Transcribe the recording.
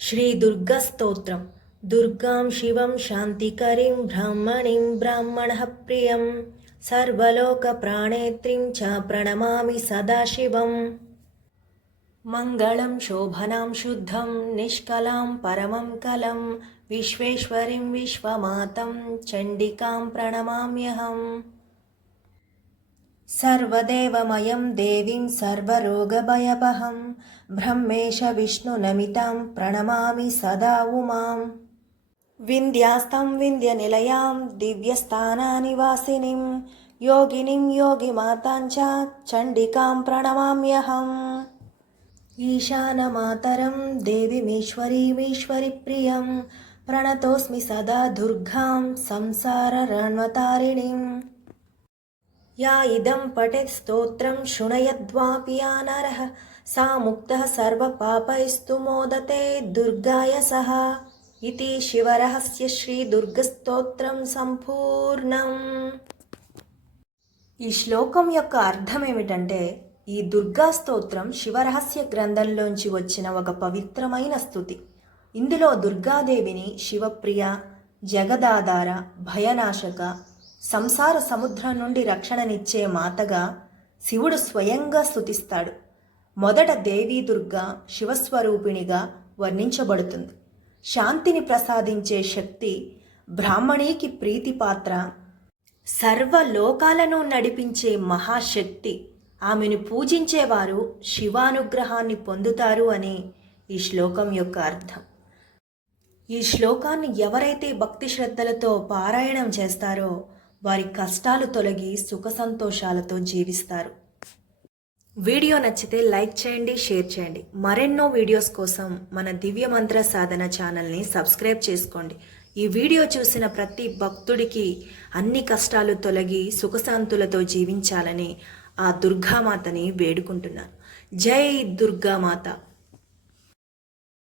శ్రీ దుర్గా స్తోత్రం. దుర్గాం శివం శాంతికరీం బ్రాహ్మణీం బ్రాహ్మణః ప్రియం సర్వలోక ప్రాణేత్రీం చ ప్రణమామి సదాశివం. మంగళం శోభనాం శుద్ధం నిష్కలాం పరమం కలం విశ్వేశ్వరీం విశ్వమాతం చండికాం ప్రణమామ్యహం. सर्वदेवमयं देवीं सर्वरोगभयपहं ब्रह्मेश विष्णुनमितां प्रणमामि सदा उमां. विन्ध्यास्तं विन्ध्यनिलयां दिव्यस्थाननिवासिनीं योगिनीं योगिमातां च चण्डिकां प्रणमाम्यहम्. ईशानमातरं देवीमीश्वरीमीश्वरीप्रियं प्रणतोऽस्मि सदा दुर्गां संसाररणवतारिणीम्. या इदं पठेत् स्तोत्रं शृणयद्वापि या नरः सा मुक्तः सर्वपापैस्तु मोदते दुर्गाय सह. इति शिवरहस्य श्रीదుర్గస్తోత్రం సంపూర్ణం. ఈ శ్లోకం యొక్క అర్థం ఏమిటంటే, ఈ దుర్గా స్తోత్రం శివరహస్య గ్రంథంలోంచి వచ్చిన ఒక పవిత్రమైన స్తుతి. ఇందులో దుర్గాదేవిని శివప్రియ, జగదాధార, భయనాశక, సంసార సముద్రం నుండి రక్షణనిచ్చే మాతగా శివుడు స్వయంగా స్తుతిస్తాడు. మొదట దేవీ దుర్గా శివస్వరూపిణిగా వర్ణించబడుతుంది. శాంతిని ప్రసాదించే శక్తి, బ్రాహ్మణీకి ప్రీతిపాత్ర, సర్వలోకాలను నడిపించే మహాశక్తి. ఆమెను పూజించేవారు శివానుగ్రహాన్ని పొందుతారు అని ఈ శ్లోకం యొక్క అర్థం. ఈ శ్లోకాన్ని ఎవరైతే భక్తి శ్రద్ధలతో పారాయణం చేస్తారో వారి కష్టాలు తొలగి సుఖ సంతోషాలతో జీవిస్తారు. వీడియో నచ్చితే లైక్ చేయండి, షేర్ చేయండి. మరెన్నో వీడియోస్ కోసం మన దివ్య మంత్ర సాధన ఛానల్ని సబ్స్క్రైబ్ చేసుకోండి. ఈ వీడియో చూసిన ప్రతి భక్తుడికి అన్ని కష్టాలు తొలగి సుఖశాంతులతో జీవించాలని ఆ దుర్గామాతని వేడుకుంటున్నాను. జై దుర్గామాత.